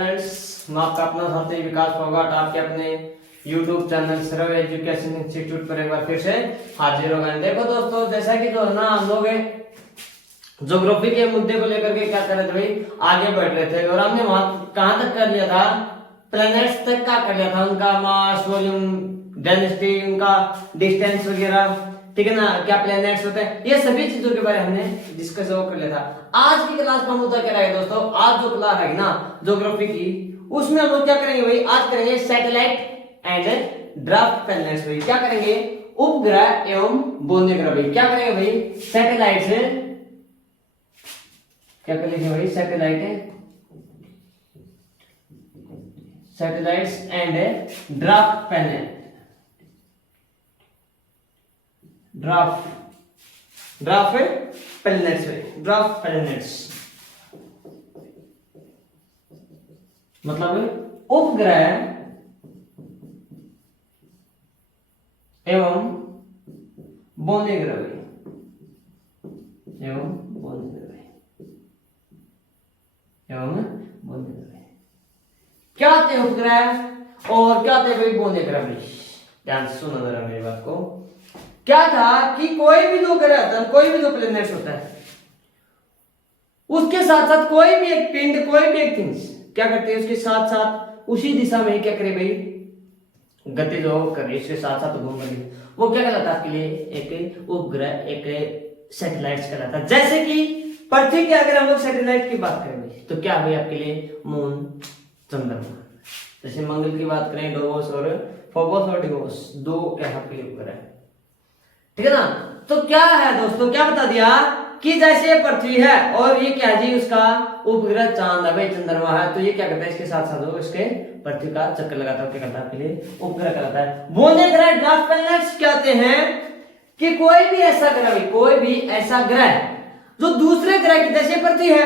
Friends, मैं आपका अपना साथी विकास फोगाट आपके अपने YouTube चैनल सर्व एजुकेशन इंस्टीट्यूट पर एक बार फिर से हाजिर हो गए। देखो दोस्तों, जैसा कि जो है ना, हम लोग ज्योग्राफी के मुद्दे को लेकर के क्या कर रहे थे भाई, आगे बढ़ रहे थे। और हमने वहां कहां तक कर लिया था, प्लैनेट्स तक का कर लिया था, उनका मास, वॉल्यूम, डेंसिटी, उनका डिस्टेंस वगैरह, ठीक है ना, क्या प्लैनेट्स होते हैं, ये सभी चीजों के बारे में हमने डिस्कस कर लिया था। आज की क्लास का मुद्दा क्या रहेगा दोस्तों, आज जो क्लास है ना ज्योग्राफी की, उसमें हम लोग क्या करेंगे भाई, आज करेंगे सैटेलाइट एंड ड्राफ्ट प्लैनेट्स। भाई क्या करेंगे, उपग्रह एवं बोंदे ग्रह। भाई क्या करेंगे भाई, सैटेलाइट से क्या करेंगे भाई, satellites and draft planet, draft planets मतलब उपग्रह एवं बोंदे ग्रह, क्या थे उपग्रह और क्या थे भाई बोंदे ग्रह। ध्यान से सुनो जरा मेरी बात को। क्या था कि कोई भी दो ग्रह होता है, कोई भी दो प्लैनेट्स होता है, उसके साथ साथ कोई भी एक पिंड, कोई भी एक थिंग्स क्या करते हैं, उसके साथ साथ उसी दिशा में क्या करे भाई, गति जो कर रही है, इसके साथ साथ घूम रही है, वो क्या कहलाता है आपके लिए, एक उपग्रह, एक सैटेलाइट कहलाता है। जैसे कि पृथ्वी की अगर हम लोग सैटेलाइट की बात करें तो क्या भाई आपके लिए, मून, चंद्रमा। जैसे मंगल की बात करें, फोबोस और डिवोस, दो यहाँ पे उपग्रह, ठीक है ना। तो क्या है दोस्तों, क्या बता दिया कि जैसे पृथ्वी है और ये क्या जी, उसका उपग्रह चांद है भाई, चंद्रमा है, तो ये क्या करता है, इसके साथ साथ इसके पृथ्वी का चक्कर लगाता है, क्या करता है आपके लिए, उपग्रह कहलाता है। बोंदे ग्रह, ड्राफ्ट प्लैनेट्स कहते हैं कि कोई भी ऐसा ग्रह, कोई भी ऐसा ग्रह जो दूसरे ग्रह की, जैसे पृथ्वी है,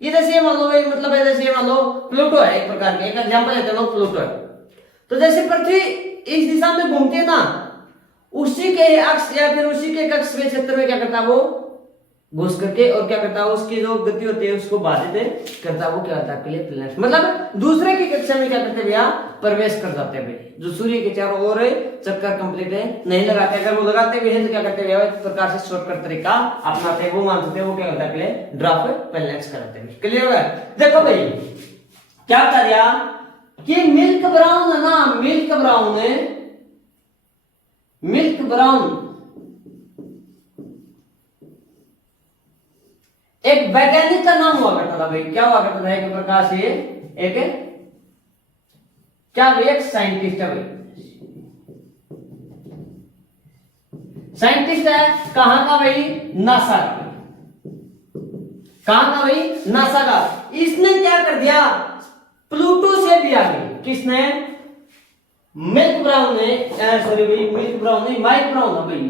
ये जैसे मान लो मतलब है, जैसे मान लो प्लूटो है, एक प्रकार के, एक एग्जांपल लेते हैं, प्लूटो है। तो जैसे पृथ्वी इस दिशा में घूमती है ना, उसी के अक्ष या फिर उसी के कक्ष के क्षेत्र में क्या करता है, वो घुस करके और क्या करता है, उसकी जो गति होती है उसको बाधित करता है, वो क्या होता है आपके लिए, प्लैनेट। मतलब दूसरे की कक्षा में क्या करते भैया, प्रवेश कर जाते हैं भाई, जो सूर्य के चारों ओर चक्कर कंप्लीट नहीं लगाते, अगर वो लगाते भी हैं तो क्या करते हैं, एक प्रकार से शॉर्टकट तरीका अपनाते हैं, वो मानते हैं, वो क्या होता है आपके लिए, ड्राफ्ट प्लैनेट्स कहलाते हैं। क्लियर हो गया। देखो भाई क्या बता दिया कि मिल्क ब्राउन है ना, मिल्क ब्राउन एक वैज्ञानिक का नाम हुआ करता था भाई, क्या हुआ करता था, एक प्रकार से एक क्या भाई, एक साइंटिस्ट है भाई, साइंटिस्ट है, कहां का भाई, नासा का, कहां का भाई, नासा का। इसने क्या कर दिया, प्लूटो से भी आगे, किसने, मिल्क ब्राउन ने, सॉरी भाई, मिल्क ब्राउन नहीं, माइक ब्राउन है भाई,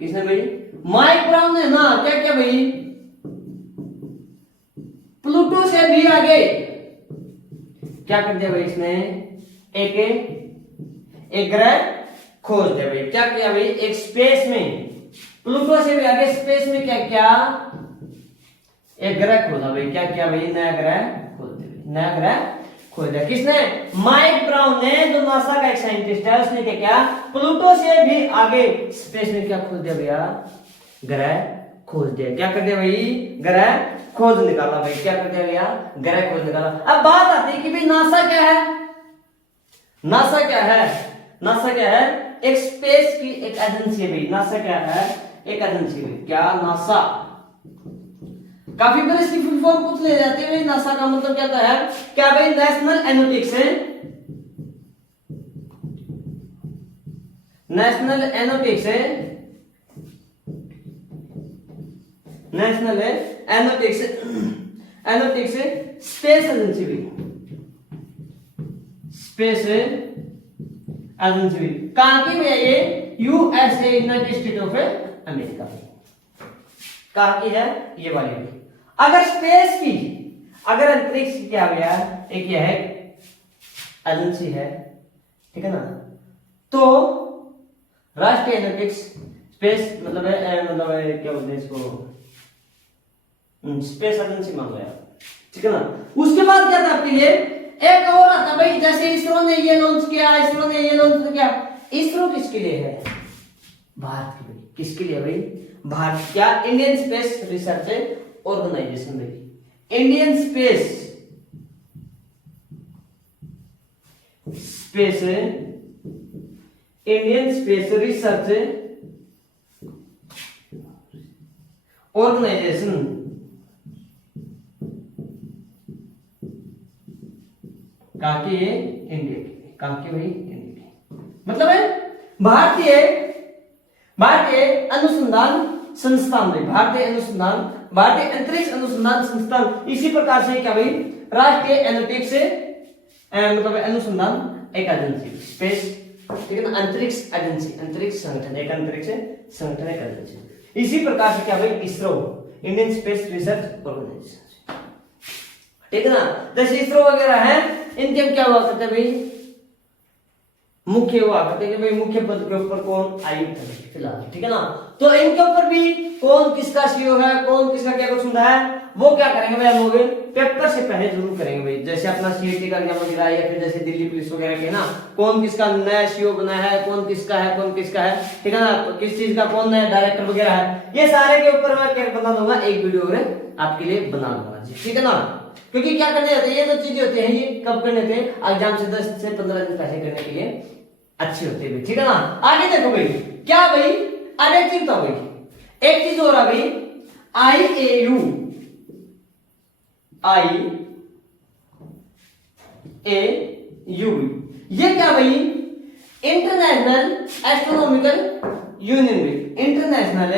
किसने भाई, माइक ब्राउन ने ना क्या क्या भाई, प्लूटो से भी आगे क्या कर दिया भाई, इसने एक ग्रह खोज दिया भाई। क्या किया भाई, एक स्पेस में, प्लूटो से भी आगे स्पेस में क्या किया, एक ग्रह खोजा भाई। क्या किया भाई, नया ग्रह खोज दिया, नया ग्रह खोज दिया, किसने, माइक ब्राउन ने, जो नासा का एक साइंटिस्ट है, उसने क्या किया, प्लूटो से भी आगे स्पेस में क्या खोज दिया भैया, ग्रह खोज दिया। क्या कर दिया भाई, ग्रह खोज निकाला भाई, क्या कर दिया भैया, ग्रह खोज निकाला। अब बात आती है कि भाई नासा क्या है, नासा क्या है, नासा क्या है, एक स्पेस की एक एजेंसी है भाई, नासा क्या है, एक एजेंसी है, क्या, नासा। काफी बार इसकी फुल फॉर्म पूछ ले जाते हैं, नासा का मतलब क्या होता है, क्या भाई, नेशनल एरोनॉटिक्स है, नेशनल एरोनॉटिक्स है, national aeronautics, aeronautics space agency भी, स्पेस एजेंसी भी, कहां की भैया, ये USA, United state of America, कहां की है ये वाली भी। अगर स्पेस की, अगर अंतरिक्ष की क्या भैया, एक यह है एजेंसी है, ठीक है ना, तो राष्ट्रीय एरोनॉटिक्स स्पेस मतलब है, क्या बोलते हैं इसको, स्पेस एजेंसी मान लो यार, ठीक है ना। उसके बाद क्या था आपके लिए, एक और आता भाई, जैसे इसरो ने ये लॉन्च किया, इसरो ने ये लॉन्च किया। इसरो किसके लिए है? भारत के लिए। किसके लिए भाई? भारत। क्या? इंडियन स्पेस रिसर्च ऑर्गेनाइजेशन भाई। Indian space Indian space research organisation कहाँ की है? इंडिया की। कहाँ की भाई? इंडिया की। मतलब है भारतीय अनुसंधान संस्थान भाई। भारतीय अंतरिक्ष अनुसंधान संस्थान। इसी प्रकार से क्या भाई, राष्ट्रीय एरोनॉटिक्स मतलब अनुसंधान एक एजेंसी, स्पेस, ठीक है ना, अंतरिक्ष एजेंसी, अंतरिक्ष संगठन, एक अंतरिक्ष संगठन, एक एजेंसी। इसी प्रकार से क्या भाई, ISRO, Indian space research organisation, ठीक है ना। जैसे इसरो वगैरह है, इनके क्या हुआ करते हैं भाई, मुख्य हुआ करते हैं कि भाई मुख्य पद के ऊपर कौन आयुक्त है फिलहाल, ठीक है ना। तो इनके ऊपर भी कौन किसका सीईओ है, कौन किसका क्या कुछ होता है, वो क्या करेंगे भाई, हम लोग पेपर से पहले जरूर करेंगे भाई। जैसे अपना सीईटी का एग्जाम वगैरह, या फिर जैसे दिल्ली पुलिस वगैरह के ना, कौन किसका नया सीईओ बना है, कौन किसका है, ठीक है ना, तो किस चीज का कौन नया डायरेक्टर वगैरह है, ये सारे के ऊपर मैं क्या बना दूंगा, एक वीडियो आपके लिए बना दूंगा जी, ठीक है ना। क्योंकि क्या करने होते हैं, ये जो चीजें होती है, ये कब करने होते हैं, एग्जाम से 10 से 15 दिन पहले करने के लिए अच्छे होते हैं, ठीक है ना। आगे देखो भाई, क्या भाई, अब एक चीज था भाई, एक चीज हो रहा भाई, IAU, ये क्या भाई, इंटरनेशनल एस्ट्रोनॉमिकल यूनियन भाई, इंटरनेशनल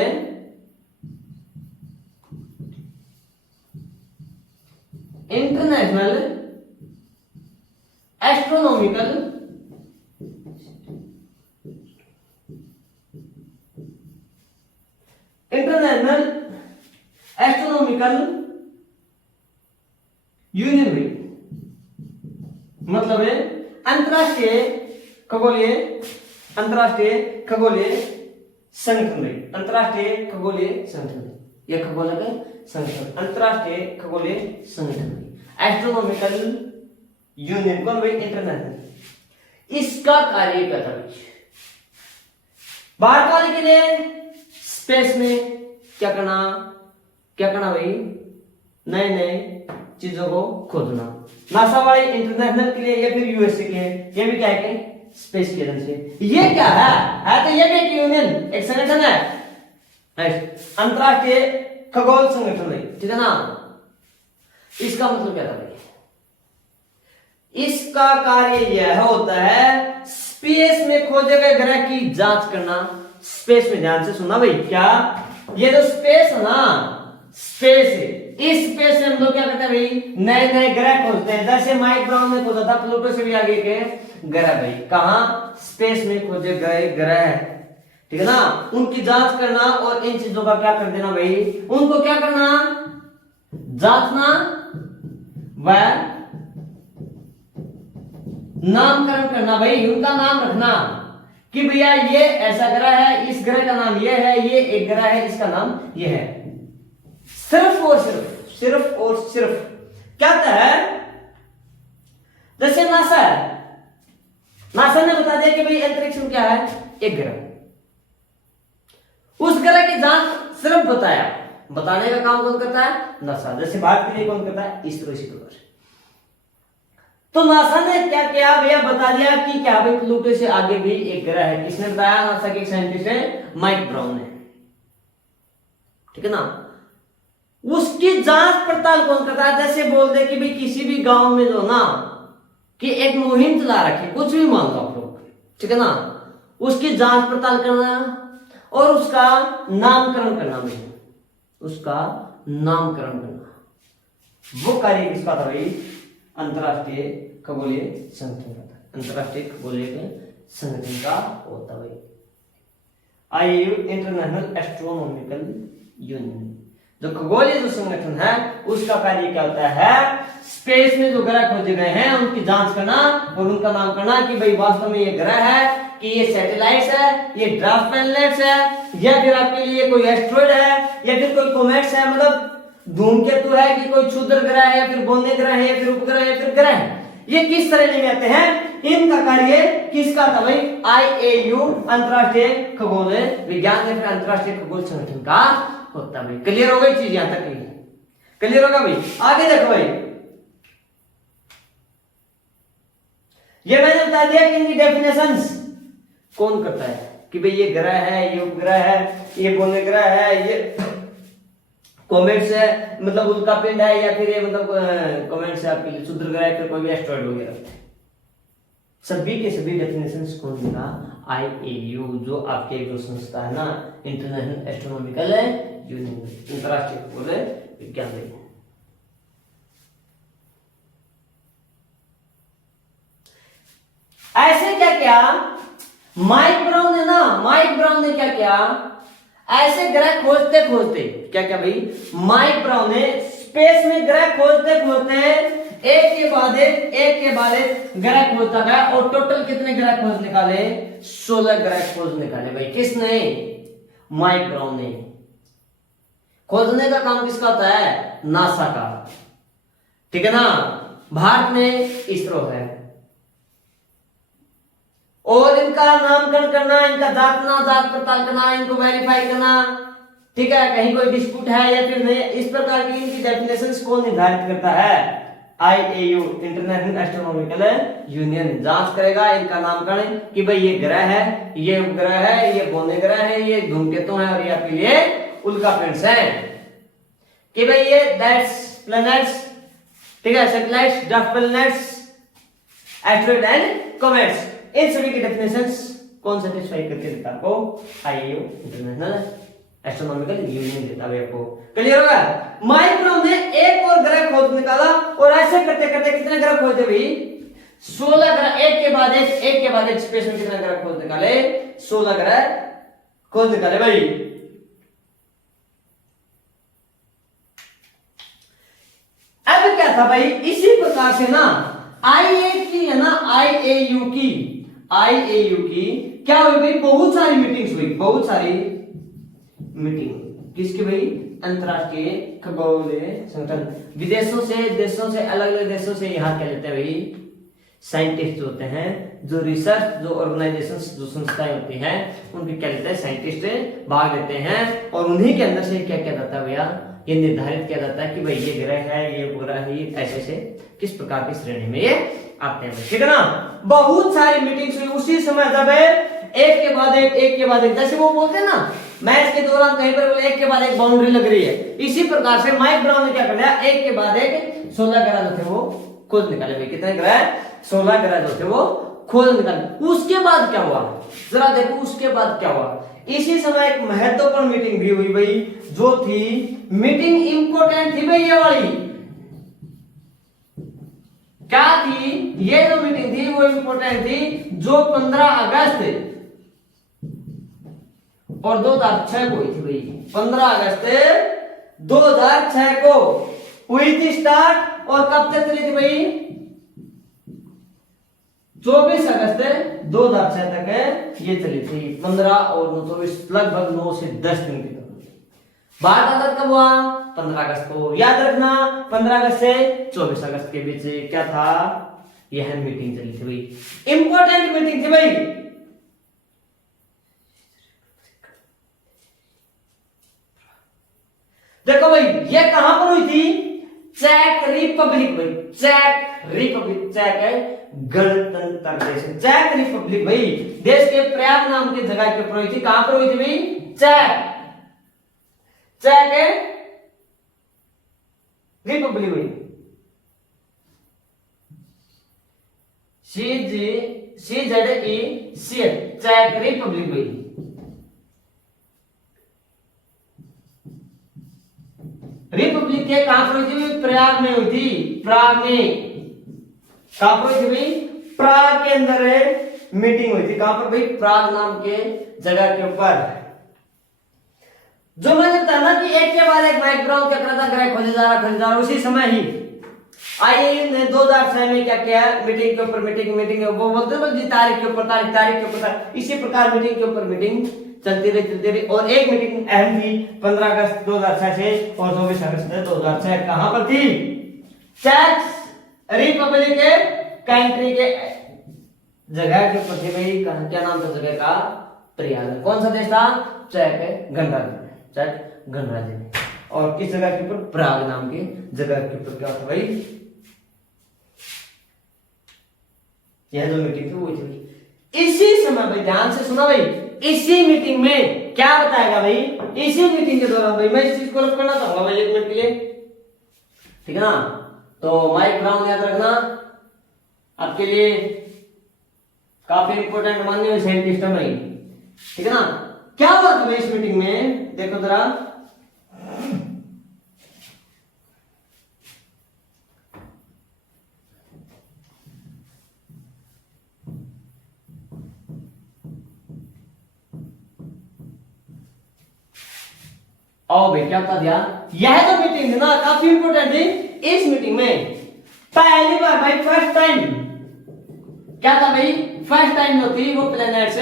एस्ट्रोनॉमिकल यूनियन भी, मतलब है अंतरराष्ट्रीय खगोलीय संगठन भाई, अंतरराष्ट्रीय खगोलीय संगठन, यह खगोलक संगठन, अंतरराष्ट्रीय खगोलीय संगठन भाई, एस्ट्रोनॉमिकल यूनियन, कौन भाई, इंटरनेशनल। इसका कार्य क्या था भाई, भारत वाले के लिए स्पेस में क्या करना भाई, नए चीजों को खोजना। नासा वाले इंटरनेशनल के लिए, या फिर यूएसए के लिए, ये भी क्या है, स्पेस की एजेंसी। ये क्या है तो ये भी एक यूनियन, एक संगठन है, अंतरराष्ट्रीय खगोल संगठन है, ठीक है ना। इसका मतलब क्या था भाई, इसका कार्य यह होता है स्पेस में खोजे गए ग्रह की जांच करना। स्पेस में, ध्यान से सुनना भाई, क्या ये जो स्पेस है ना, स्पेस है, इस स्पेस में हम लोग क्या करते हैं भाई, नए ग्रह खोजते हैं। जैसे माइक ब्राउन ने खोजा था प्लूटो से भी आगे के ग्रह भाई, कहां, स्पेस में खोजे गए ग्रह, ठीक है ना, उनकी जांच करना और इन चीजों का क्या कर देना भाई, उनको क्या करना, जांचना व नामकरण करना भाई, उनका नाम रखना कि भैया ये ऐसा ग्रह है, इस ग्रह का नाम ये है, ये एक ग्रह है, इसका नाम ये है। सिर्फ और सिर्फ क्या है, जैसे नासा ने बता दिया कि भाई अंतरिक्ष में क्या है, एक ग्रह, उस ग्रह की जांच सिर्फ बताने का काम कौन करता है, नासा। जैसे भारत के लिए कौन करता है, इसरो। इसी प्रकार तो नासा ने क्या किया भैया, बता दिया कि क्या भाई प्लूटो से आगे भी एक ग्रह है। किसने बताया, नासा के साइंटिस्ट है माइक ब्राउन ने, ठीक है ना। उसकी जांच पड़ताल कौन करता है, जैसे बोल दे कि भाई किसी भी गांव में जो ना कि एक मुहिम चला रखी, कुछ भी मान लो आप लोग, ठीक है ना, उसकी जांच पड़ताल करना और उसका नामकरण करना भाई, वो कार्य किसका था भाई, अंतरराष्ट्रीय खगोलीय संगठन का था, अंतरराष्ट्रीय खगोलीय संगठन का होता भाई। IAU, इंटरनेशनल एस्ट्रोनॉमिकल यूनियन, जो खगोलीय जो संगठन है, उसका कार्य क्या होता है, स्पेस में जो ग्रह खोजे गए हैं उनकी जांच करना और उनका नाम करना कि भाई वास्तव में ये ग्रह है, कि ये सैटेलाइट्स है, ये ड्वार्फ प्लैनेट्स है, या फिर आपके लिए कोई एस्ट्रॉइड है, या फिर कोई कॉमेट्स है, मतलब धूमकेतु है कि कोई क्षुद्र ग्रह है या फिर बोने ग्रह है या फिर उपग्रह है या फिर ग्रह है, ये किस श्रेणी में आते हैं? इनका कार्य किसका था भाई? IAU अंतरराष्ट्रीय खगोल विज्ञान या फिर अंतरराष्ट्रीय खगोल संगठन का होता भाई। क्लियर हो गई चीज? यहां तक क्लियर होगा भाई? आगे देखो भाई, ये मैंने बता दिया कि इनकी डेफिनेशंस कौन करता है कि भाई ये ग्रह है, ये उपग्रह है, ये बोने ग्रह है, ये कॉमेट्स है, मतलब उल्का पिंड है, या फिर ये मतलब कॉमेट्स है आपके लिए क्षुद्र ग्रह है, फिर कोई भी एस्ट्रॉइड वगैरह, सभी के सभी डेफिनेशंस कौन देगा? IAU, जो आपके एक जो संस्था है ना, इंटरनेशनल एस्ट्रोनॉमिकल यूनियन, अंतरराष्ट्रीय खगोल विज्ञान। ऐसे क्या क्या माइक ब्राउन है ना, माइक ब्राउन ने क्या क्या ऐसे ग्रह खोजते खोजते, क्या क्या भाई, माइक ब्राउन ने स्पेस में ग्रह खोजते खोजते एक के बाद एक ग्रह खोजता गया, और टोटल कितने ग्रह खोज निकाले? 16 ग्रह खोज निकाले भाई। किसने? माइक ब्राउन ने। खोजने का काम किसका होता है? नासा का, ठीक है ना। भारत में इसरो है, और इनका नामकरण करना, इनका जात पड़ताल करना, इनको वेरीफाई करना, ठीक है, कहीं कोई डिस्प्यूट है या फिर नहीं, इस प्रकार की इनकी डेफिनेशंस कौन निर्धारित करता है? IAU, इंटरनेशनल एस्ट्रोनॉमिकल यूनियन जांच करेगा इनका नामकरण कि भाई ये ग्रह है, ये उपग्रह है, ये बोने ग्रह है, ये धूमकेतु है, और ये आपके लिए उल्का पिंड है, कि भाई ये दैट्स प्लैनेट्स, ठीक है, satellites, dark planets, asteroid and comets, इन सभी की डेफिनेशंस कौन सेटिस्फाई करके देता है आपको? IAU, इंटरनेशनल एस्ट्रोनॉमिकल यूनियन देता है आपको। क्लियर होगा? माइक ब्राउन ने एक और ग्रह खोज निकाला, और ऐसे करते करते कितने ग्रह खोजे भाई? 16 ग्रह, एक के बाद एक स्पेस में कितने ग्रह खोज निकाले? 16 ग्रह खोज निकाले भाई। अब क्या था भाई, इसी प्रकार से ना IA की है ना, IAU की क्या हुई भाई? बहुत सारी मीटिंग्स हुई, बहुत सारी मीटिंग। किसकी भाई? अंतरराष्ट्रीय खगोल संगठन। विदेशों से, देशों से, अलग अलग देशों से यहाँ क्या लेते हैं भाई? साइंटिस्ट जो होते हैं, जो रिसर्च, जो ऑर्गेनाइजेशंस, जो संस्थाएं होती हैं, उनके क्या लेते हैं? साइंटिस्ट भाग लेते हैं, और उन्हीं के अंदर से क्या क्या जाता है भैया? ये निर्धारित किया जाता है कि भाई ये ग्रह है, ये उपग्रह है, ये ऐसे से किस प्रकार की श्रेणी में ये आते हैं, ठीक है ना। बहुत सारी मीटिंग्स हुई उसी समय, जब एक के बाद एक, जैसे वो बोलते हैं ना मैच के दौरान कहीं पर बोले एक के बाद एक बाउंड्री लग रही है, इसी प्रकार से माइक ब्राउन ने क्या कर लिया? एक के बाद एक 16 ग्रह जो थे वो खोज निकाले भाई। कितने ग्रह? 16 ग्रह जो थे वो खोज निकाले। उसके बाद क्या हुआ? जरा देखो उसके बाद क्या हुआ। इसी समय एक महत्वपूर्ण मीटिंग भी हुई भाई, जो थी मीटिंग इंपोर्टेंट थी भाई, ये वाली क्या थी? ये जो मीटिंग थी वो इंपोर्टेंट थी, जो 15 अगस्त और 2006 को हुई थी भाई। 15 अगस्त 2006 को हुई थी स्टार्ट, और कब तक चली थी भाई? 24 अगस्त 2006 तक ये चली थी। 15 और 24, लगभग 9 से 10 दिन की। भारत आजाद कब हुआ? 15 अगस्त को। याद रखना 15 अगस्त से 24 अगस्त के बीच क्या था? यह मीटिंग चली थी भाई, इंपॉर्टेंट मीटिंग थी भाई। देखो भाई ये कहां पर हुई थी? चेक रिपब्लिक भाई, चेक रिपब्लिक, चेक है गणतंत्र देश, चेक रिपब्लिक भाई, देश के प्रयाग नाम की जगह के ऊपर हुई थी। कहां पर हुई थी भाई? चेक रिपब्लिक हुई। चेक रिपब्लिक हुई। रिपब्लिक के कहां पर हुई थी? प्रयाग में हुई थी, प्राग में। कहां पर हुई थी भाई? प्राग के अंदर मीटिंग हुई थी। कहां पर भाई? प्राग नाम के जगह के ऊपर। जो मैंने बताया ना कि एक के बाद एक माइक ब्राउन क्या करता, ग्रह खोजे जा रहा, उसी समय ही IAU ने 2006 में क्या किया? मीटिंग के ऊपर मीटिंग, वो बोलते हैं तारीख के ऊपर तारीख, इसी प्रकार मीटिंग के ऊपर मीटिंग चलती रही और एक मीटिंग अहम थी 15 अगस्त 2006 से और 24 अगस्त 2006 कहां पर थी? चेक रिपब्लिक कंट्री के जगह के ऊपर थी भाई। क्या नाम था जगह का? प्रयाग। कौन सा देश था? चेक गणराज्य। चेक गणराज्य में। और किस जगह के ऊपर? प्राग नाम की जगह के ऊपर। क्या था भाई? यह जो मीटिंग थी वो थी। इसी समय भाई ध्यान से सुना भाई, इसी मीटिंग में क्या बताएगा भाई? इसी मीटिंग के दौरान भाई मैं इस चीज को रख करना चाहूंगा भाई 1 मिनट के लिए, ठीक है ना? तो माइक ब्राउन याद रखना आपके लिए काफी इंपॉर्टेंट मानने हुए साइंटिस्ट है भाई, ठीक है ना? क्या हुआ था भाई इस मीटिंग में? देखो जरा, आओ भाई क्या बता दिया? यह जो मीटिंग थी ना काफी इंपोर्टेंट थी। इस मीटिंग में पहली बार भाई फर्स्ट टाइम क्या था भाई? फर्स्ट टाइम जो थी वो प्लैनेट्स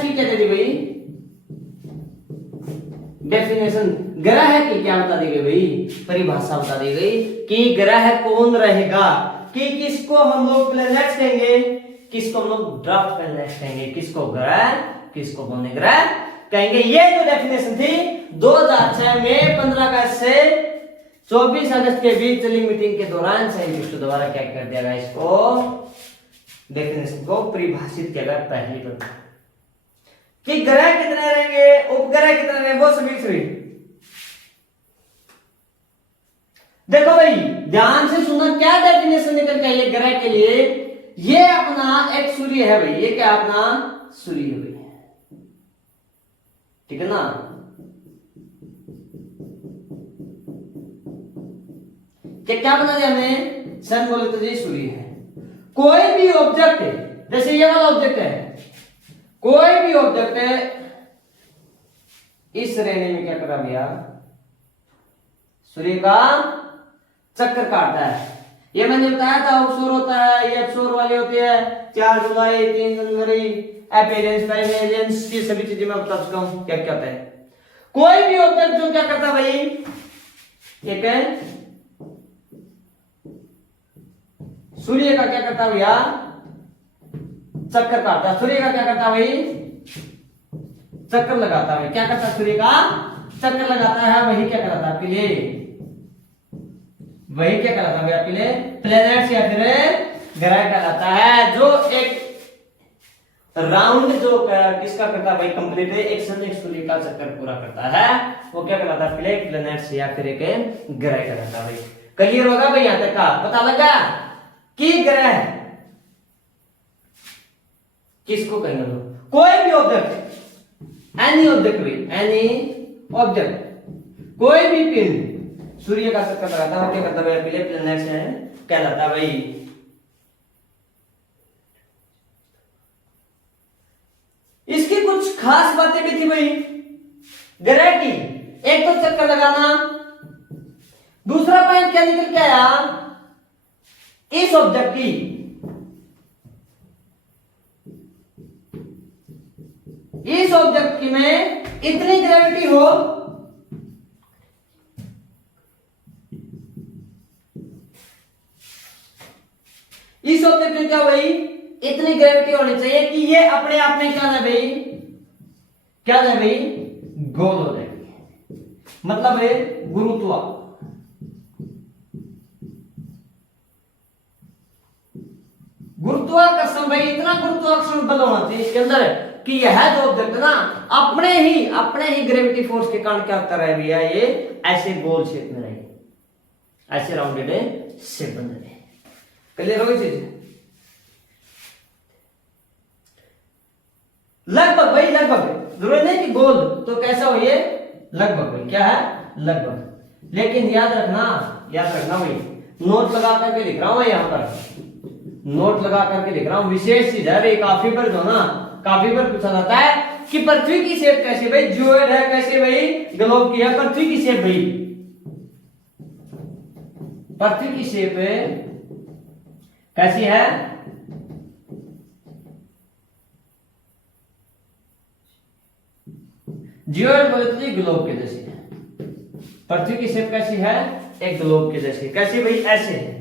की क्या थी भाई? डेफिनेशन, ग्रह की क्या बता दी गई भाई? परिभाषा बता दी गई कि ग्रह कौन रहेगा, कि किसको हम लोग प्लैनेट्स कहेंगे, किसको हम लोग ड्राफ्ट प्लैनेट्स कहेंगे, किसको ग्रह, किसको कौन ग्रह कहेंगे। ये जो डेफिनेशन थी 2006 में 15 अगस्त से 24 अगस्त के बीच चली मीटिंग के दौरान साइंटिस्टों द्वारा क्या कर दिया गया? इसको डेफिनेशन को परिभाषित किया गया पहली बार कि ग्रह कितने रहेंगे, उपग्रह कितने रहेंगे, वो सभी। देखो भाई ध्यान से सुनना, क्या डेफिनेशन निकल के आई ग्रह के लिए? ये अपना एक सूर्य है भाई, ये क्या अपना सूर्य है भाई, ठीक है ना? क्या बना दिया हमने? सन बोले तो ये सूर्य है। कोई भी ऑब्जेक्ट है, जैसे ये वाला ऑब्जेक्ट है, कोई भी ऑब्जेक्ट है इस श्रेणी में क्या करा भैया? सूर्य का चक्कर काटता है। ये मैंने बताया था ऑफशोर होता है, ये ऑफशोर वाले होते हैं 4 जुलाई 3 जनवरी, अपीयरेंस, एलियंस, ये सभी चीजें मैं बता चुका हूं क्या क्या होता है। कोई भी ऑब्जेक्ट जो क्या करता है भाई? एक है सूर्य का क्या करता है भैया? चक्कर काटता है। सूर्य का क्या करता है भाई? चक्कर लगाता है। क्या करता है? सूर्य का चक्कर लगाता है। वही क्या कराता है आपके लिए? वही क्या कहलाता है आपके लिए? प्लैनेट्स या फिर ग्रह कहलाता है, जो एक राउंड जो किसका करता है भाई? कंप्लीट है, एक सन एक सूर्य का चक्कर पूरा करता है, वो क्या कहलाता है आपके लिए? प्लैनेट्स या फिर एक ग्रह कहलाता है भाई। क्लियर होगा भाई? यहां तक का पता लगा कि ग्रह किसको कहेंगे लोग? कोई भी ऑब्जेक्ट, एनी ऑब्जेक्ट भाई, एनी ऑब्जेक्ट, कोई भी पिंड सूर्य का चक्कर लगाता है, क्या करता है भाई? प्लैनेट्स है कहलाता है भाई। इसकी कुछ खास बातें भी थी भाई ग्रह की। एक तो चक्कर लगाना, दूसरा पॉइंट क्या निकल के आया? इस ऑब्जेक्ट की में इतनी ग्रेविटी हो इस ऑब्जेक्ट में क्या भाई? इतनी ग्रेविटी होनी चाहिए कि ये अपने आप में क्या है भाई? क्या है भाई? गोल हो जाएगी, मतलब है गुरुत्वाकर्षण भाई, इतना गुरुत्वाकर्षण बल होना चाहिए इसके अंदर कि यह जो ऑब्जेक्ट ना अपने ही ग्रेविटी फोर्स के कारण क्या करता रहे भैया? ये ऐसे गोल शेप में रहे, ऐसे राउंडेड शेप बन रहे। क्लियर हो गई चीज? लगभग भाई, लगभग जरूरी नहीं कि गोल, तो कैसा हो ये? लगभग भाई, क्या है? लगभग। लेकिन याद रखना भाई, नोट लगा करके लिख रहा हूं, यहां पर नोट लगा करके लिख रहा हूं। विशेष चीज है, काफी बार जो ना, काफी बार पूछा जाता है कि पृथ्वी की शेप कैसी भाई? जियोइड है, कैसे भाई? ग्लोब की है। पृथ्वी की शेप भाई, पृथ्वी की शेप कैसी है? जियोइड बोले तो जी ग्लोब के जैसी है। पृथ्वी की शेप कैसी है? एक ग्लोब के जैसी। कैसी भाई? ऐसे है,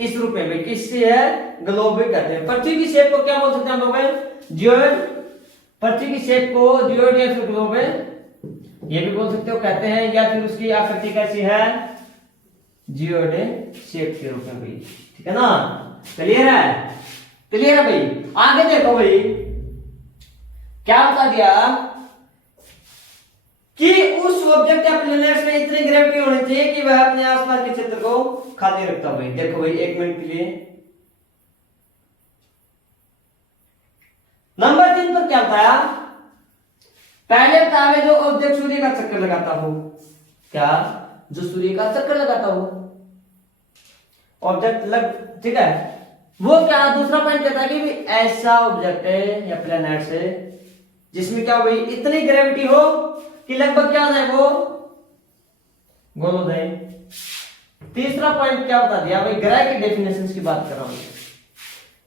इस रूप में भाई। किससे है? ग्लोब भी कहते हैं। पृथ्वी की शेप को क्या बोल सकते हैं हम लोग? जियोइड। पृथ्वी की शेप को जियोइड या फिर ग्लोब ये भी बोल सकते हो, कहते हैं। या फिर उसकी आकृति कैसी है? जियोइड शेप के रूप में भाई। ठीक है ना? क्लियर है? क्लियर है भाई? आगे देखो भाई, क्या बता दिया कि उस ऑब्जेक्ट या प्लैनेट्स में इतनी ग्रेविटी होनी चाहिए कि वह अपने आसपास के क्षेत्र को खाली रखता हो। भाई देखो भाई, एक मिनट के लिए। नंबर 3 पर क्या बताया? पहले बताया जो ऑब्जेक्ट सूर्य का चक्कर लगाता हो। क्या? जो सूर्य का चक्कर लगाता हो ऑब्जेक्ट लग, ठीक है, वो क्या? दूसरा पॉइंट कहता है कि ऐसा ऑब्जेक्ट है या प्लैनेट्स है जिसमें क्या भाई इतनी ग्रेविटी हो कि लगभग क्या है वो गोल हो जाए। तीसरा पॉइंट क्या बता दिया भाई? ग्रह की डेफिनेशन की बात कर रहा हूं।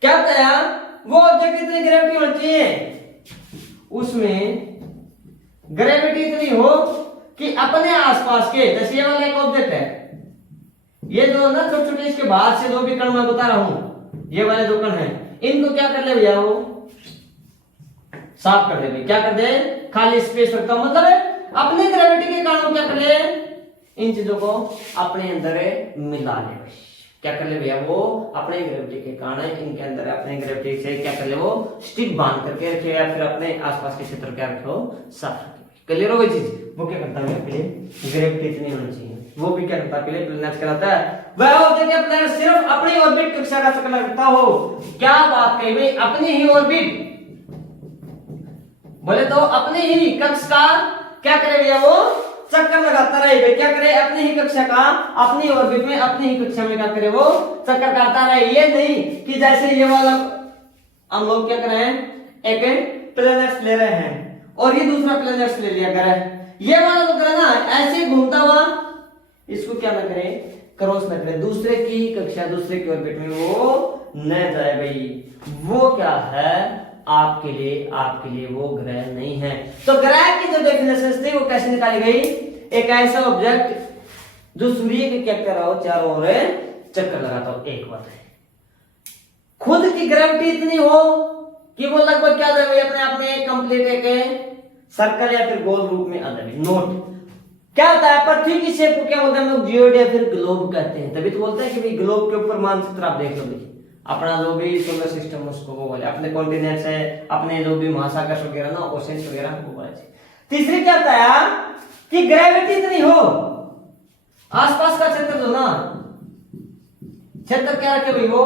क्या बताया? वो ऑब्जेक्ट इतनी ग्रेविटी होनी चाहिए उसमें ग्रेविटी इतनी हो कि अपने आसपास के, जैसे ये वाला एक ऑब्जेक्ट है, ये जो ना छोटे छोटे इसके बाहर से जो भी कण मैं बता रहा हूं, ये वाले दो कण हैं, इनको क्या कर ले भैया? वो साफ कर दे भाई। क्या कर दे? खाली स्पेस रखता हूं, मतलब अपने ग्रेविटी के कारण क्या कर ले? इन चीजों को अपने अंदर मिला ले भाई। क्या कर ले भैया? वो अपने ग्रेविटी के कारण इनके अंदर अपने ग्रेविटी से क्या कर ले? वो स्टिक बांध करके रखे या फिर अपने आसपास के क्षेत्र क्या रखो? साफ रखे। क्लियर हो गई चीज? वो क्या करता है? ग्रेविटी इतनी होनी चाहिए। वो भी क्या करता है? प्लैनेट्स कहलाता है। वह ऑब्जेक्ट या प्लैनेट सिर्फ अपनी ऑर्बिट कक्षा का चक्कर लगता हो। क्या बात कही भाई? अपनी ही ऑर्बिट, बोले तो अपनी ही कक्ष का क्या करे भैया? वो चक्कर लगाता रहे। क्या करे? अपनी ही कक्षा का, अपनी ऑर्बिट में, अपनी ही कक्षा में क्या करे? वो चक्कर काटता रहे। ये नहीं कि जैसे ये वाला हम लोग क्या कर रहे हैं, एक प्लैनेट्स ले रहे हैं और ये दूसरा प्लैनेट्स ले लिया ग्रह, ये वाला तो ग्रह ना ऐसे घूमता हुआ, इसको क्या ना करे? क्रॉस न करे, दूसरे की कक्षा, दूसरे की ऑर्बिट में वो न जाए भाई। वो क्या है? आपके लिए वो ग्रह नहीं है। तो ग्रह की जो डेफिनेशन थी वो कैसे निकाली गई? एक ऐसा ऑब्जेक्ट जो सूर्य के क्या कर रहा हो, चारों ओर चक्कर लगाता हो। एक बात है, खुद की ग्रेविटी इतनी हो कि वो लगभग क्या जाए अपने आप में कंप्लीट एक सर्कल या फिर गोल रूप में आ जाए। नोट क्या होता है? पृथ्वी की शेप को क्या बोलते हैं हम लोग? जियोइड या फिर ग्लोब कहते हैं। तभी तो बोलते हैं कि भाई ग्लोब के ऊपर मानचित्र आप देख लो भाई, अपना जो भी सोलर सिस्टम उसको वो बोले, अपने कॉन्टिनेंट्स है, अपने जो भी महासागर वगैरह ना, ओशंस वगैरह वो बोले। तीसरी क्या बताया? कि ग्रेविटी इतनी हो, आसपास का क्षेत्र जो ना, क्षेत्र क्या रखे भाई? वो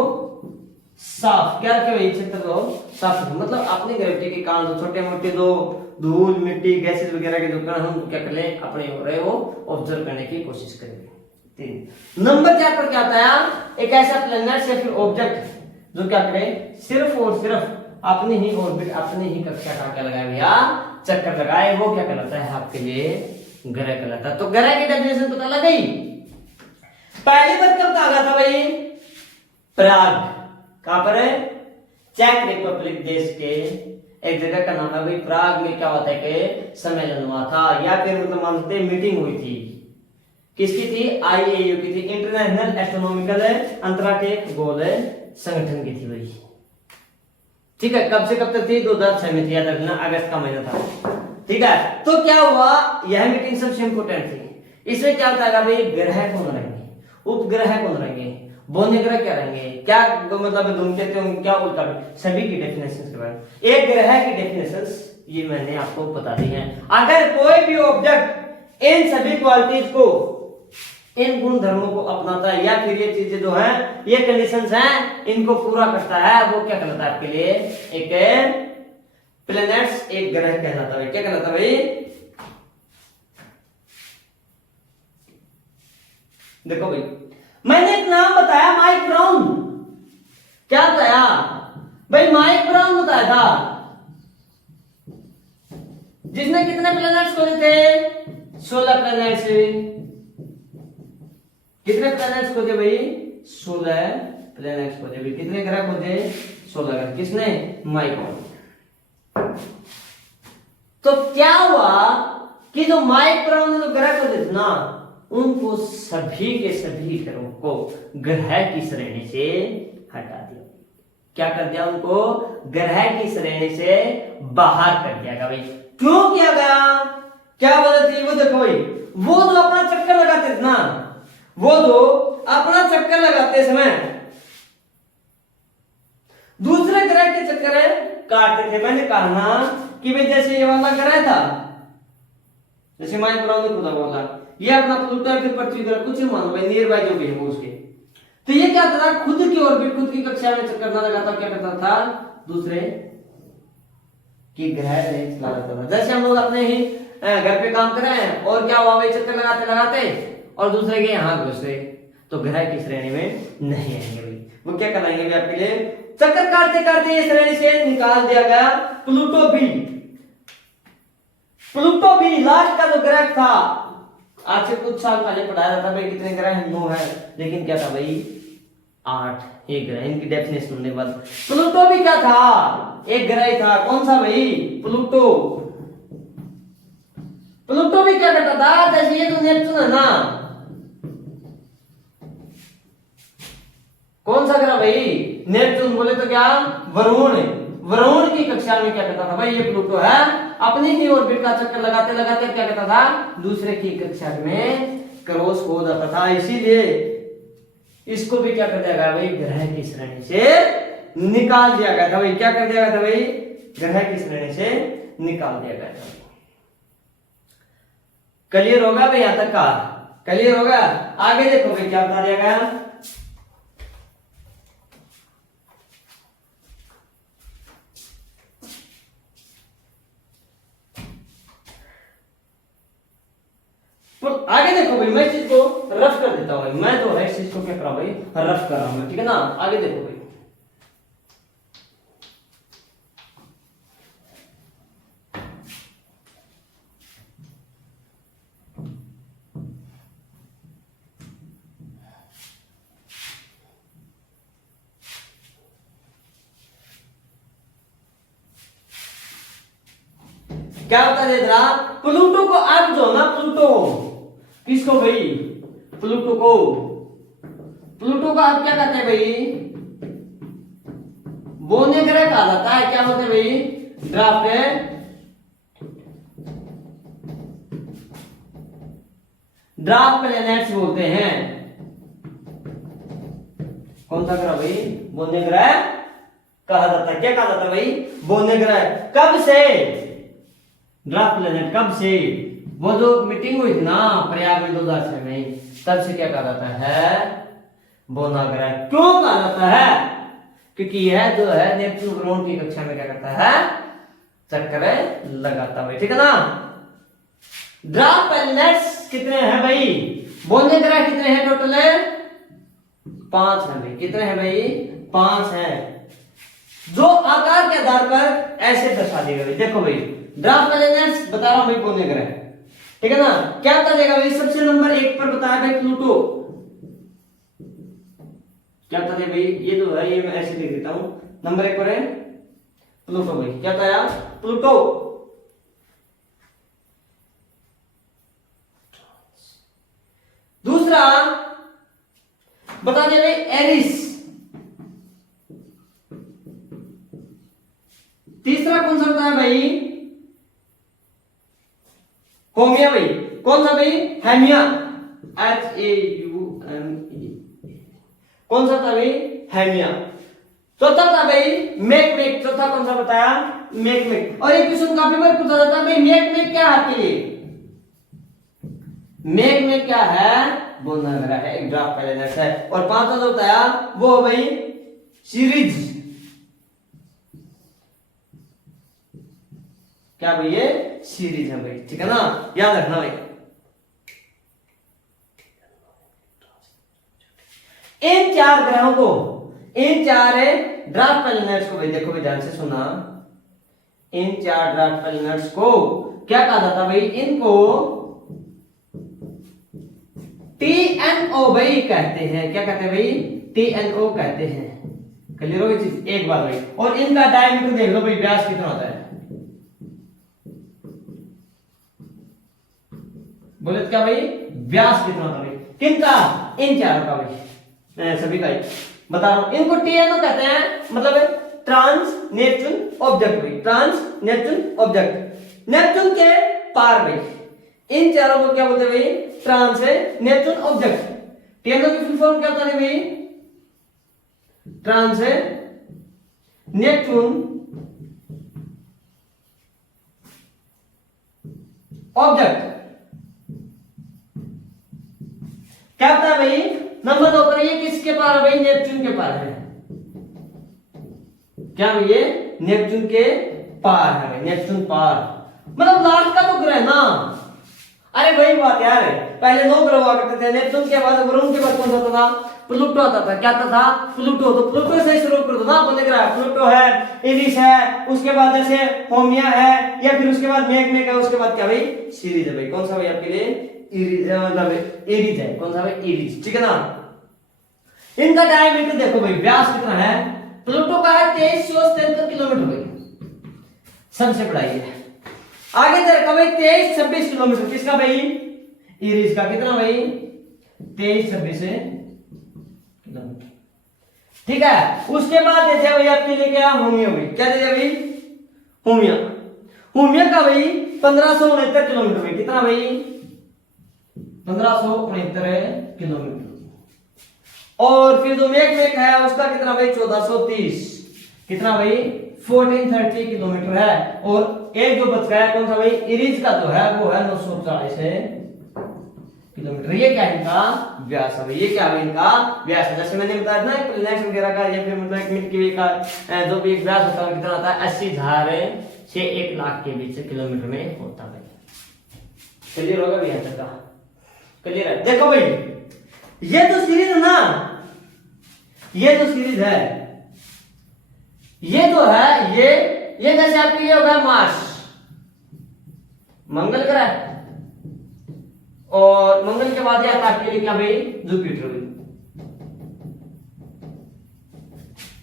साफ। क्या रखे भाई? क्षेत्र जो साफ रखे, मतलब अपनी ग्रेविटी के कारण जो छोटे मोटे जो धूल मिट्टी गैसेस वगैरह के जो कण हम क्या कर ले अपने हो रहे वो ऑब्जर्व करने की कोशिश करेंगे। 3 नंबर 4 पर क्या बताया? एक ऐसा प्लैनेट या फिर ऑब्जेक्ट जो क्या करे? सिर्फ और सिर्फ अपनी ही ऑर्बिट, अपनी ही कक्षा का क्या लगाए भैया? चक्कर लगाए। वो क्या कहलाता है? आपके लिए ग्रह कहलाता है। तो ग्रह की डेफिनेशन पता लग गई। पहली बार कब कहा गया था भाई? प्राग। कहां पर है? चेक रिपब्लिक देश के एक जगह का नाम है भाई प्राग में। क्या होता है कि सम्मेलन हुआ था या फिर मतलब मानते मीटिंग हुई थी। किसकी थी? IAU की थी, इंटरनेशनल एस्ट्रोनॉमिकल अंतर्राष्ट्रीय खगोल संगठन की थी भाई। ठीक है, कब से कब तक थी? 2006 में थी, याद रखना, अगस्त का महीना था। ठीक है, तो क्या हुआ? यह मीटिंग सबसे इंपोर्टेंट थी। इसमें क्या बताएगा भाई? ग्रह कौन रहेंगे, उपग्रह कौन रहेंगे, बोने ग्रह क्या रहेंगे, क्या मतलब धूमकेतु क्या उल्टा, सभी की डेफिनेशन के बारे में। एक ग्रह की डेफिनेशन ये मैंने आपको बता दी है। अगर कोई भी ऑब्जेक्ट इन सभी क्वालिटीज को, इन गुण धर्मों को अपनाता है या फिर ये चीजें जो हैं, ये कंडीशंस हैं, इनको पूरा करता है, वो क्या कहलाता है आपके लिए? एक प्लैनेट्स, एक ग्रह कहलाता है। क्या कहलाता है भाई? देखो भाई, मैंने एक नाम बताया माइक ब्राउन। क्या बताया भाई? माइक ब्राउन बताया था, जिसने कितने प्लैनेट्स खोजे थे? 16 प्लैनेट्स। कितने प्लैनेट्स खोजे भाई? 16 प्लैनेट्स खोजे भाई। कितने ग्रह खोजे? 16 ग्रह। किसने? Mike Brown. तो क्या हुआ कि जो माइक्रोन जो ग्रह को थे ना, उनको सभी के सभी ग्रहों को ग्रह की श्रेणी से हटा दिया। क्या कर दिया? उनको ग्रह की श्रेणी से बाहर कर दिया गया। भाई क्यों किया गया? क्या वजह थी? वो देखो भाई, वो जो अपना चक्कर लगाते थे ना, वो जो अपना चक्कर लगाते समय दूसरे ग्रह के चक्कर काटते थे। मैंने कहा ना कि भाई जैसे ये वाला ग्रह था, जैसे माइक्रोन ने खुदा बोला, ये अपना प्लूटो है, फिर पृथ्वी ग्रह कुछ मानो भाई नियर बाय जो भी है वो उसके, तो ये क्या था? खुद की ऑर्बिट, खुद की कक्षा में चक्कर ना लगाता, क्या करता था? दूसरे की ग्रह चला जाता था। जैसे हम लोग अपने ही घर पे काम कर रहे हैं और क्या हुआ भाई, चक्कर लगाते लगाते और दूसरे के यहाँ घुस गए, तो ग्रह की श्रेणी में नहीं आएंगे भाई। वो क्या कराएंगे भाई आपके लिए? चक्कर काटते काटते इस श्रेणी से निकाल दिया गया Pluto B. Pluto B last का जो ग्रह था, आज से कुछ साल पहले पढ़ाया जाता भाई कितने ग्रह हैं? 9 है, लेकिन क्या था भाई? 8 एक ग्रह। इनकी डेफिनेशन होने के बाद प्लूटो भी क्या था? एक ग्रह ही था। कौन सा भाई? प्लूटो। प्लूटो भी क्या करता था? जैसे ये तो नेपच्यून है ना, कौन सा ग्रह भाई? नेपच्यून। बोले तो क्या? वरुण। वरुण की कक्षा में क्या करता था भाई? ये प्लूटो है, अपनी ही ऑर्बिट का चक्कर लगाते लगाते क्या करता था? दूसरे की कक्षा में क्रॉस हो जाता था। इसीलिए इसको भी क्या कर दिया गया भाई? ग्रह की श्रेणी से निकाल दिया गया था भाई। क्या कर दिया गया था भाई? ग्रह की श्रेणी से निकाल दिया गया था। क्लियर होगा भाई? यहां तक का क्लियर होगा? आगे देखो भाई क्या बता दिया गया। तो आगे देखो भाई, मैं इस चीज को रफ कर देता हूं भाई। मैं तो है इस चीज को क्या कर रहा हूं भाई? रफ कर रहा हूं, ठीक है ना? आगे देखो भाई, क्या बता दे रहा? प्लूटो को अब जो ना, प्लूटो किसको भाई? प्लूटो को। प्लूटो का अब क्या कहते हैं भाई? बोने ग्रह कहा जाता है। क्या बोलते हैं भाई? ड्राफ्ट ड्राफ्ट प्लैनेट्स बोलते हैं। कौन सा ग्रह भाई? बोने ग्रह कहा जाता है। क्या कहा जाता है भाई? बोने ग्रह। कब से? ड्राफ्ट प्लैनेट कब से? वो जो मीटिंग हुई थी ना प्रयाग में 2006 में, तब से क्या कहा जाता है? बोना ग्रह। क्यों कहा जाता है? क्योंकि यह जो है नेपच्यून ग्रहों की कक्षा में क्या करता है? चक्कर लगाता है, ठीक है ना? ड्राफ्ट प्लैनेट्स कितने हैं भाई? बोने ग्रह कितने हैं टोटल? 5 हैं भाई। कितने हैं भाई? 5 हैं, जो आकार के आधार पर ऐसे दर्शा दिए गए। देखो भाई, ड्राफ्ट प्लैनेट्स बता रहा हूं भाई, बोने ग्रह, ठीक है ना? क्या बता देगा भाई? सबसे नंबर 1 पर बताया भाई प्लूटो। क्या बता दे भाई? ये जो है ये मैं ऐसे लिख देता हूं, नंबर 1 पर है प्लूटो भाई। क्या बताया? प्लूटो। दूसरा बता दे भाई एरिस। तीसरा कौन सा बताया भाई? होमिया भाई। कौन सा भाई? हेमिया। HAUME। कौन सा था भाई? हेमिया। चौथा था भाई मेक। चौथा कौन सा बताया? मेक। और एक क्वेश्चन काफी बार पूछा जाता है भाई, मेक क्या है आपके लिए? मेक क्या है? बोना ग्रह है, एक ड्राफ्ट प्लैनेट है। और 5वां जो बताया वो भाई सीरीज। क्या भाई? ये सीरीज है भाई, ठीक है ना? याद रखना भाई। इन 4 ग्रहों को, इन 4 ड्राफ्ट प्लैनेट्स को भाई, देखो भाई ध्यान से सुना, इन 4 ड्राफ्ट प्लैनेट्स को क्या कहा जाता भाई? इनको TNO भाई कहते हैं। क्या कहते हैं भाई? TNO कहते हैं। क्लियर होगी चीज? एक बार भाई, और इनका डायमीटर देख लो भाई, व्यास कितना होता है? बोले तो क्या भाई, व्यास कितना था भाई, किनका, इन चारों का भाई, सभी का ही बता रहा हूं। इनको टीएनओ कहते हैं, मतलब ट्रांस नेपच्यून ऑब्जेक्ट भाई, ट्रांस नेपच्यून ऑब्जेक्ट, नेपच्यून के पार भाई, इन चारों को क्या बोलते हैं भाई, ट्रांस नेपच्यून ऑब्जेक्ट। टीएनओ की फुल फॉर्म क्या होता है भाई, ट्रांस नेपच्यून ऑब्जेक्ट। क्या होता है भाई, नंबर 2 पर ये किसके पार है भाई, नेपच्यून के पार है। क्या भाई, ये नेपच्यून के पार है भाई, नेपच्यून पार, मतलब लास्ट का तो ग्रह ना। अरे भाई बात यार है, पहले 9 ग्रह हुआ करते थे, नेपच्यून के बाद वरुण के बाद कौन सा होता था, प्लूटो आता था। क्या था, प्लूटो। तो प्लूटो से शुरू कर दो ना, अपने ग्रह प्लूटो है, इरिस है, उसके बाद जैसे होमिया है, या फिर उसके बाद मेघमेघ है, उसके बाद क्या भाई, सीरीज है भाई। कौन सा भाई आपके लिए, मतलब एरीज है, कौन सा भाई, एरीज, ठीक है ना। इनका डायमीटर देखो भाई, व्यास कितना है, प्लूटो का है 2373 किलोमीटर भाई, सबसे बड़ा ये है। आगे चल भाई 2326 किलोमीटर, किसका भाई, इरिस का, कितना भाई, 2326 किलोमीटर, ठीक है। उसके बाद दे दिया भाई आपके लिए क्या, होमिया भाई, क्या दे दिया भाई, होमिया। होमिया का भाई 1569 किलोमीटर भाई, कितना भाई, 1569 किलोमीटर। और फिर जो मेघमेघ है उसका कितना भाई, 1430, कितना भाई, 1430 किलोमीटर है। और एक जो बच गया कौन सा भाई, इरिज का जो है वो है 940 किलोमीटर। ये क्या है इनका व्यास है, ये क्या है इनका व्यास है। जैसे मैंने बताया ना प्लैनेट्स वगैरह का, या फिर मतलब मिल्की वे का जो भी एक व्यास होता है कितना होता है, 80,000 से 1 लाख के बीच किलोमीटर में होता है। क्लियर होगा भैया तक का, क्लियर है। देखो भाई ये तो सीरीज है ना, ये जो सीरीज है, ये तो है, ये कैसे आपके लिए होगा, मार्स, मंगल ग्रह, और मंगल के बाद आता आपके लिए क्या भाई, जुपिटर,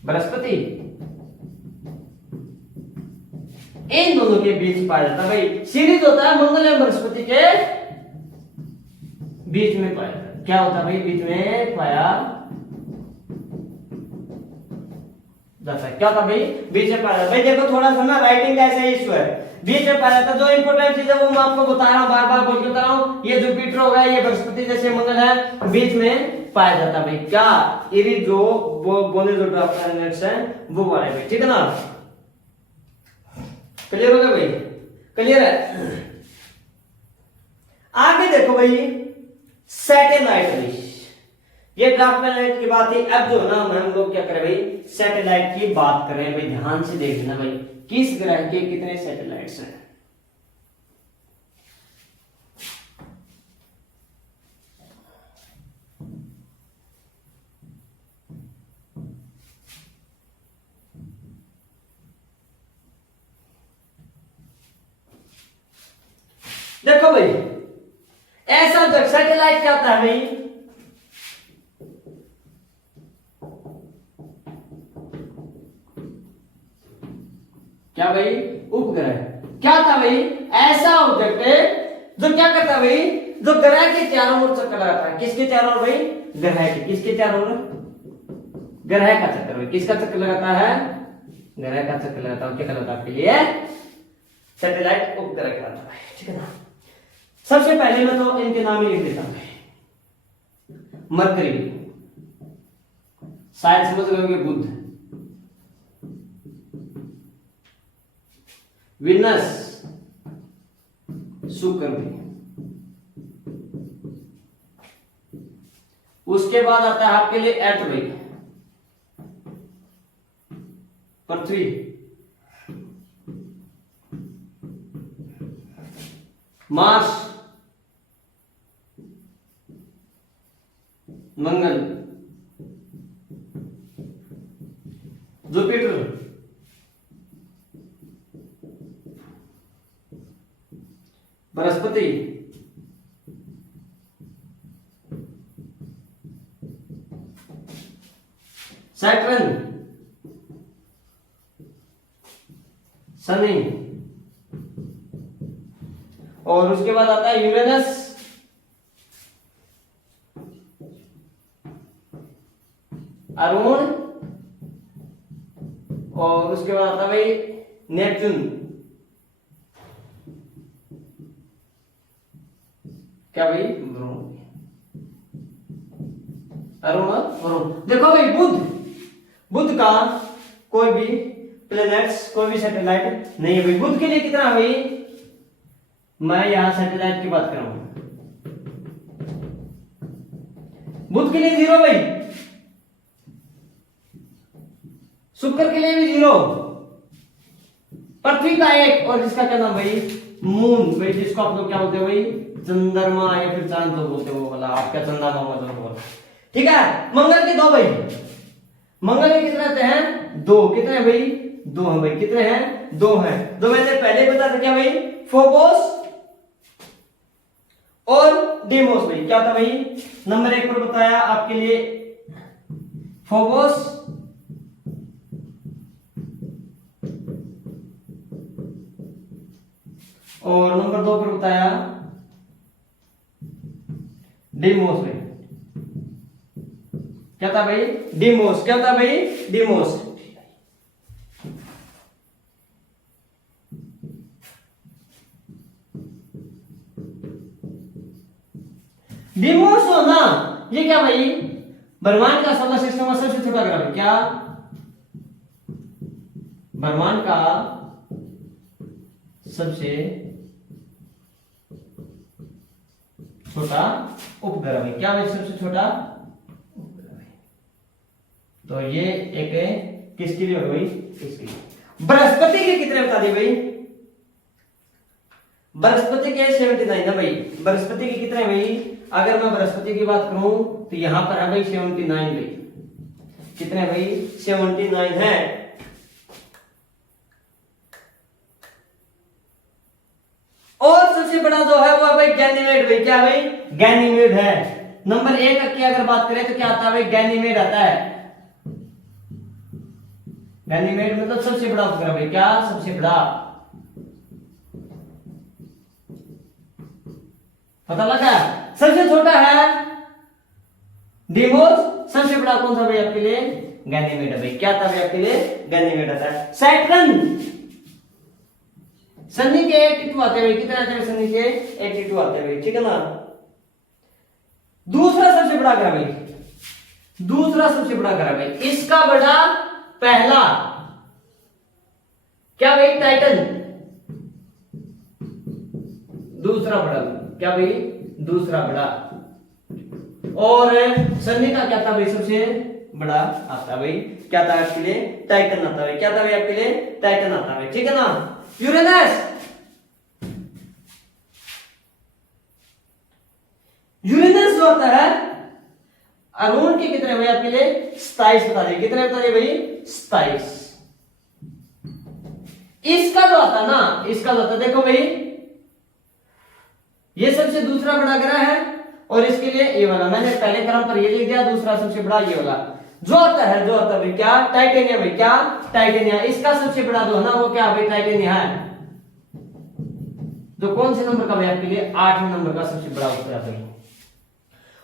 बृहस्पति, इन दोनों के बीच पाया जाता है भाई। सीरीज होता है मंगल एवं बृहस्पति के बीच में पाया जाता है। क्या होता है भाई, बीच में पाया जाता है। क्या था भाई, बीच में पाया जाता है भाई। देखो थोड़ा सा ना राइटिंग का ऐसा इशू है, बीच में पाया जाता है। जो इंपॉर्टेंट चीज है वो मैं आपको बता रहा हूँ, बार बार बोल के बता रहा हूँ। ये जुपिटर होगा, ये बृहस्पति जैसे मंगल है, बीच में पाया जाता है भाई। क्या, इरी जो वो बोले जो प्लैनेट्स हैं वो वाले भाई, ठीक है ना। क्लियर हो गया भाई, क्लियर है। आगे देखो भाई सैटेलाइट भाई, ये ड्राफ्ट प्लैनेट की बात है। अब जो ना हम लोग क्या करें भाई, सैटेलाइट की बात करें भाई। ध्यान से देखना भाई, किस ग्रह के कितने सैटेलाइट्स हैं। देखो भाई ऐसा सैटेलाइट क्या होता है भाई, क्या भाई, उपग्रह। क्या था भाई, ऐसा ऑब्जेक्ट है जो क्या करता है भाई, जो ग्रह के चारों ओर चक्कर लगाता है। किसके चारों ओर भाई, ग्रह के। किसके चारों ओर, ग्रह का चक्कर भाई। किसका चक्कर लगाता है, ग्रह का चक्कर लगाता है। क्या कहलाता है आपके लिए, सैटेलाइट उपग्रह कहलाता है, ठीक है ना। सबसे पहले मैं तो इनके नाम ही लिख देता हूं। मरकरी, शायद समझ गए होंगे, बुध, विनस, शुक्र भी। उसके बाद आता है आपके लिए अर्थ भाई, पृथ्वी, मार्स, मंगल, जुपिटर, बृहस्पति, सैटर्न, शनि, और उसके बाद आता है यूरेनस, अरुण, और उसके बाद आता है भाई नेपच्यून, क्या भाई अरुण, वरुण। देखो भाई बुध का कोई भी प्लैनेट्स, कोई भी सैटेलाइट नहीं है भाई। बुध के लिए कितना है भाई, मैं यहां सैटेलाइट की बात कर रहा हूं, बुध के लिए 0 भाई, शुक्र के लिए भी 0, पृथ्वी का 1, और जिसका क्या नाम भाई मून भाई, जिसको आप लोग क्या बोलते हो भाई चंद्रमा या फिर चांद तो बोलते हो, वाला आपका चंदा मामा जो बोला, ठीक है। मंगल के 2 भाई, मंगल के कितने रहते हैं 2, कितने भाई 2 हैं भाई, कितने हैं 2 हैं। तो मैंने पहले बताया था क्या भाई फोबोस और डेमोस भाई, क्या था भाई नंबर 1 पर बताया आपके लिए फोबोस और नंबर 2 पर बताया डेमोस भाई, क्या था भाई डिमोस, क्या था भाई डिमोस। डिमोस होना ये क्या भाई ब्रह्मांड का सोलर सिस्टम में सबसे छोटा ग्रह है, क्या ब्रह्मांड का सबसे छोटा उपग्रह है, क्या भाई सबसे छोटा उपग्रह है। तो ये एक किसके लिए हो गई, इसके लिए। बृहस्पति के कितने बता दिए भाई, बृहस्पति के 79 ना भाई, बृहस्पति के कितने भाई, अगर मैं बृहस्पति की बात करूं तो यहां पर है भाई 79 भाई, कितने भाई 79 है। और सबसे बड़ा जो है वो है भाई गैनीमेड भाई, क्या भाई गैनीमेड है। नंबर 1 की अगर बात करें तो क्या आता है भाई गैनीमेड आता है, गैनीमेड मतलब सबसे बड़ा उपग्रह भाई, क्या सबसे बड़ा, पता लगा। सबसे छोटा है डिमोस, सबसे बड़ा कौन सा भाई आपके लिए गैनीमेड है भाई, क्या था भाई आपके लिए गैनीमेड आता है। सैटर्न, शनि के 82 आते हैं भाई, कितने आते हैं शनि के 82 आते हैं भाई, ठीक है ना। दूसरा सबसे बड़ा ग्रह भाई, दूसरा सबसे बड़ा ग्रह भाई, इसका बड़ा पहला क्या भाई टाइटन, दूसरा बड़ा क्या भाई दूसरा बड़ा। और शनि का क्या था भाई सबसे बड़ा आता भाई, क्या था आपके लिए टाइटन आता है, क्या था भाई आपके लिए टाइटन आता है, ठीक है ना। यूरेनस, यूरेनस जो आता है अरुण के कितने भाई आपके लिए 27 बता दिए, कितने बता दिए भाई 27। इसका जो आता ना, इसका जो आता देखो भाई ये सबसे दूसरा बड़ा ग्रह है, और इसके लिए ये वाला मैंने पहले क्रम पर ये लिख दिया, दूसरा सबसे बड़ा ये वाला जो आता है, जो आता है भाई क्या टाइटेनियम भाई, क्या टाइटेनियम। इसका सबसे बड़ा जो है ना वो क्या भाई टाइटेनियम है, जो कौन से नंबर का भाई आपके लिए 8वें नंबर का सबसे बड़ा उपग्रह भाई।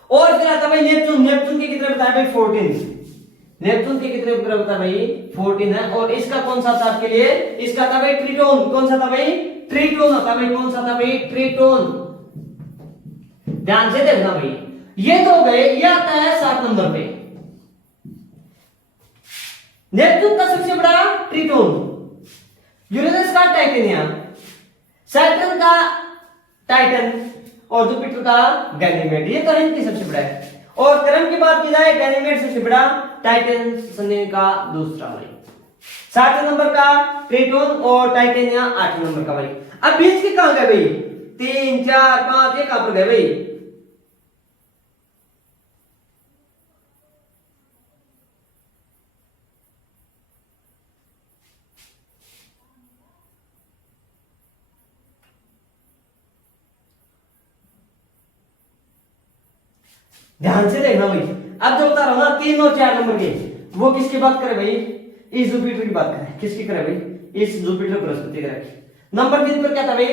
और फिर आता भाई नेपच्यून, नेपच्यून के कितने बताए भाई 14, नेपच्यून के कितने उपग्रह बताए भाई 14 है। और इसका कौन सा था आपके लिए, इसका था भाई ट्रिटोन, कौन सा था भाई ट्रिटोन होता भाई, कौन सा था भाई ट्रिटोन, ध्यान से देखना भाई। ये तो गए, ये आता है 7 नंबर पे, नेपच्यून का सबसे बड़ा ट्रिटोन, यूरेनस का टाइटेनियम, सैटर्न का टाइटन और जुपिटर का गैनीमेड, ये तो इनकी सबसे बड़ा है। और क्रम की बात की जाए गैनीमेड सबसे बड़ा, टाइटन शनि का दूसरा भाई, 7वें नंबर का ट्रिटोन और टाइटेनियम 8वें नंबर का भाई। अब बीच के कहां गए भाई 3 4 5 ये कहां पर गए भाई, ध्यान से देखना भाई। अब जो बता रहा हूं ना 3 और 4 नंबर के, वो किसकी बात करे भाई, इस जुपिटर की बात करें, किसकी करे भाई इस जुपिटर बृहस्पति ग्रह की। नंबर 3 पर क्या था भाई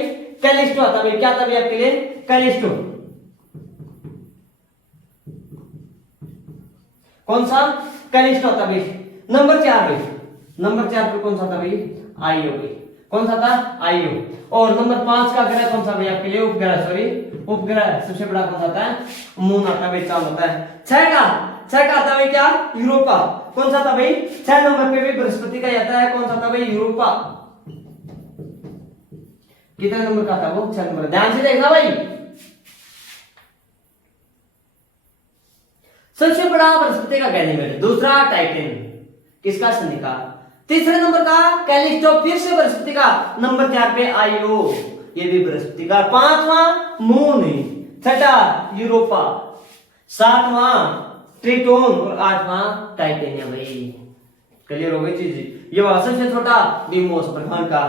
कैलिस्टो आता भाई, क्या था भाई आपके लिए कैलिस्टो, कौन सा कैलिस्टो था भाई। नंबर 4 भाई, नंबर 4 पे कौन सा था भाई? आईओ भाई। कौन सा था? आईओ। और नंबर 5 का ग्रह कौन सा भाई आपके लिए? उपग्रह, सॉरी उपग्रह सबसे बड़ा कौन सा आता है? मून आता है भाई, चांद होता है। 6 का आता है भाई क्या? यूरोपा। कौन सा था भाई? 6 नंबर पे भी बृहस्पति का आता है। कौन सा था भाई? यूरोपा। कितने नंबर का था वो? 6 नंबर। ध्यान से देखना भाई। सबसे बड़ा बृहस्पति का गैनीमेड, दूसरा टाइटन, किसका? शनि का। तीसरे नंबर का कैलिस्टो, फिर से बृहस्पति का। नंबर 4 पे आईओ, ये भी बृहस्पति का। 5वां मून, 6ठा यूरोपा, 7वां ट्रिटोन और 8वां टाइटेनियम भाई। क्लियर हो गई चीज? ये वाला सबसे छोटा डिमोस ब्रह्मांड का।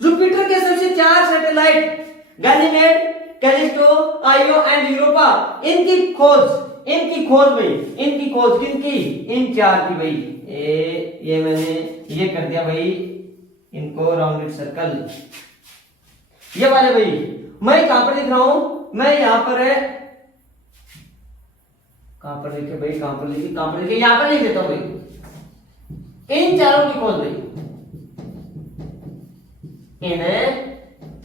जुपिटर के सबसे 4 satellite Ganymede, Callisto, IO and Europa, इनकी खोज भाई, इनकी खोज किनकी? इन 4 की भाई। ये मैंने ये कर दिया भाई, इनको राउंडेड सर्कल। ये वाले भाई मैं कहां पर लिख रहा हूं? मैं यहां पर है, कहां पर लिखे भाई? कहां पर लिखे? यहां पर लिख देता हूं भाई। इन 4 की खोज भाई, इन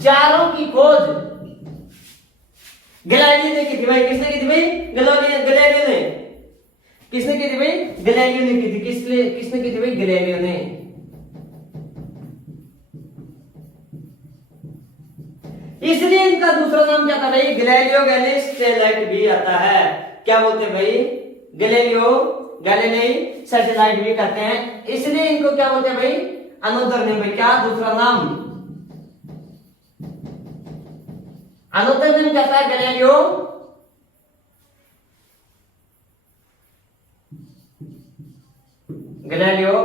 4 की खोज गैलीलियो ने की थी भाई। किसने की थी भाई? गैलीलियो ने। किसने की थी भाई? गैलीलियो ने की थी। किसने की थी भाई? गैलीलियो ने। इसलिए इनका दूसरा नाम क्या था भाई? गैलीलियो गैलिस सैटेलाइट भी आता है। क्या बोलते हैं भाई? गैलीलियो गैलीली सैटेलाइट भी कहते हैं। इसलिए इनको क्या बोलते हैं भाई? अनोदर नेम भाई। क्या दूसरा नाम? अनोदर नेम कहता है Galileo Galilei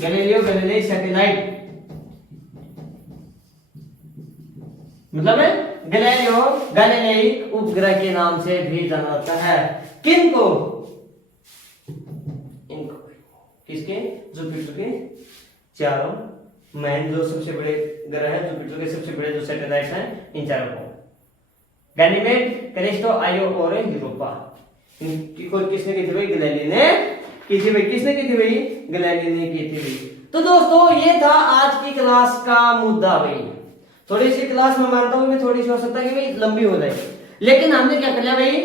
Galileo Galilei satellite, मतलब है गैलीलियो गैलीली उपग्रह के नाम से भी जाना जाता है। किनको? इनको। किसके? जुपिटर के 4 मैन जो सबसे बड़े ग्रह हैं, जुपिटर के सबसे बड़े जो सैटेलाइट हैं, इन 4 को गैनीमेड, कैलिस्टो, आईओ और यूरोपा। इनकी खोज किसने की थी भाई? गैलीलियो ने की थी भाई। किसने की थी भाई? गैलीलियो ने की थी भाई। तो दोस्तों ये था आज की क्लास का मुद्दा भाई। थोड़ी सी क्लास में मानता हूं थोड़ी सी हो सकता है कि भाई लंबी हो जाए, लेकिन हमने क्या कर लिया भाई?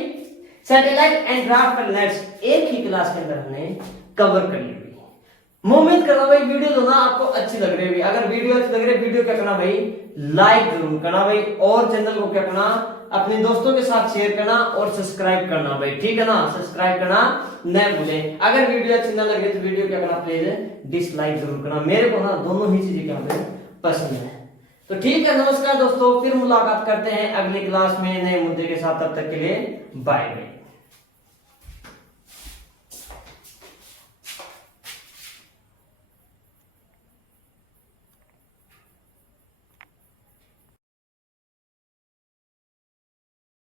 सैटेलाइट एंड ड्राफ्ट प्लैनेट्स एक ही क्लास के अंदर हमने कवर कर ली। मैं उम्मीद कर रहा हूं भाई वीडियो जो ना आपको अच्छी लग रही है। अगर वीडियो अच्छी लग रही है, वीडियो क्या करना भाई? लाइक जरूर करना भाई, और चैनल को क्या करना? अपने दोस्तों के साथ शेयर करना और सब्सक्राइब करना भाई, ठीक है ना? सब्सक्राइब करना न भूलें। अगर वीडियो अच्छी ना लगे तो वीडियो क्या करना? प्लीज डिसलाइक जरूर करना। मेरे को ना दोनों ही चीजें क्या पसंद है। तो ठीक है, नमस्कार दोस्तों, फिर मुलाकात करते हैं अगली क्लास में नए मुद्दे के साथ। तब तक के लिए बाय बाय।